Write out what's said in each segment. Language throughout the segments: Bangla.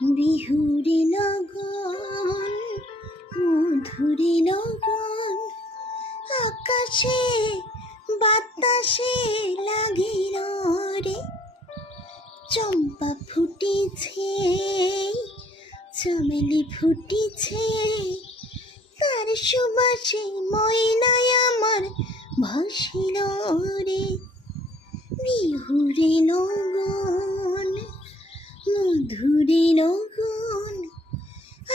বিহুরে লগন মধুরে লগন আকাশে বাতাসে লাগিল রে। চম্পা ফুটিছে চামেলি ফুটিছে তার সুবাসে ময়নায় আমার ভাসিল রে। বিহুরে লগন মধুরে লগন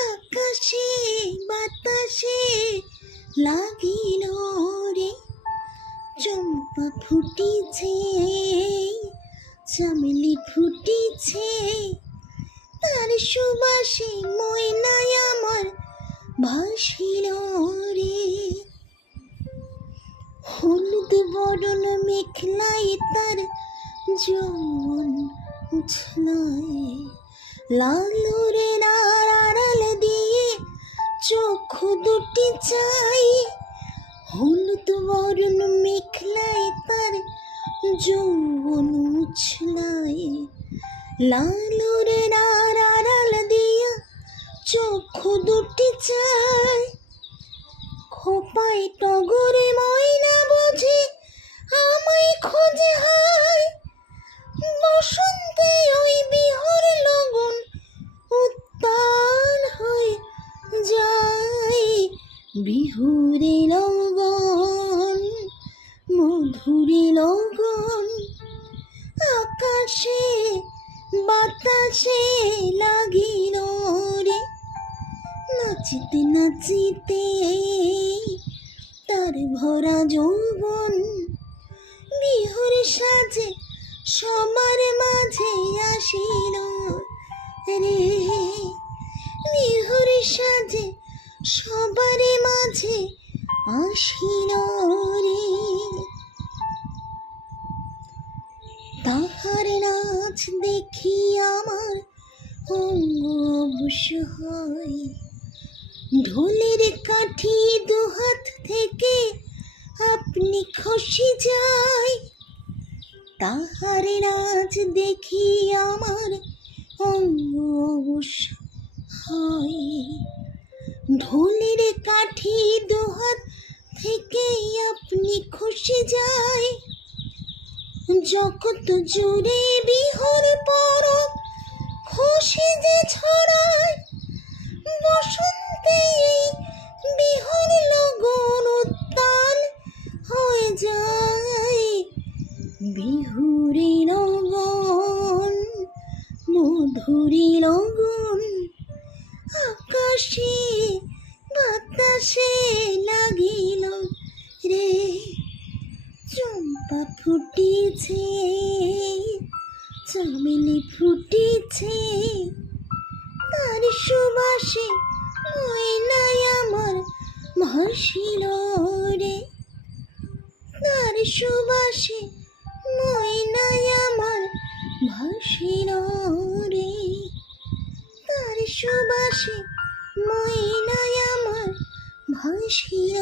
আকাশে বাতাসে লাগিল রে। চম্পা ফুটিছে চামেলি ফুটিছে তার সুবাসে ময়নায় আমার ভাসিল রে। হলুদ বরণ মেখলাই তার যৌবন উছলায় লালুরে আড়াল দিয়ে চক্ষু দুটি চাই। হলুদ বরণ মেখলাই তার যৌবন উছলায় লালুরে আড়াল দিয়ে চক্ষু দুটি চাই। খোপায় টগরে ময়না বোঝে আমায় খোঁজে হায়। বসন্তে ওই বিহর লগন উত্তাল হয়ে যায়। বিহুরে লগন মধুরে লগন আকাশে বাতাসে লাগিল রে। নাচিতে নাচিতে তার ভরা যৌবন বিহুর সাজে সবার মাঝে আসিল রে। বিহুর সাজে সবার মাঝে আসিল রে। তাহার নাচ দেখি আমার অঙ্গ অবশ হয়। ঢোলের কাঠি দুহাত থেকে আপনি খসে যায়। তাহার নাচ দেখি আমার অঙ্গ অবশ হয়। ঢোলের কাঠি দুহাত থেকে আপনি খসে যায়। জগৎ জুড়ে বিহর পরব খুশি যে ছড়ায়। বসন্তে বিহর লগন উত্তাল হয়ে যায়। বিহুরে লগন মধুরে লগন আকাশে বাতাসে লাগিল রে। চম্পা ফুটিছে চামেলি ফুটিছে তার সুবাসে ময়নায় আমার ভাসিল রে। তার সুবাসে ময়নায় আমার ভাসিল রে। তার সুবাসে ময়নায় আমার ভাসিল।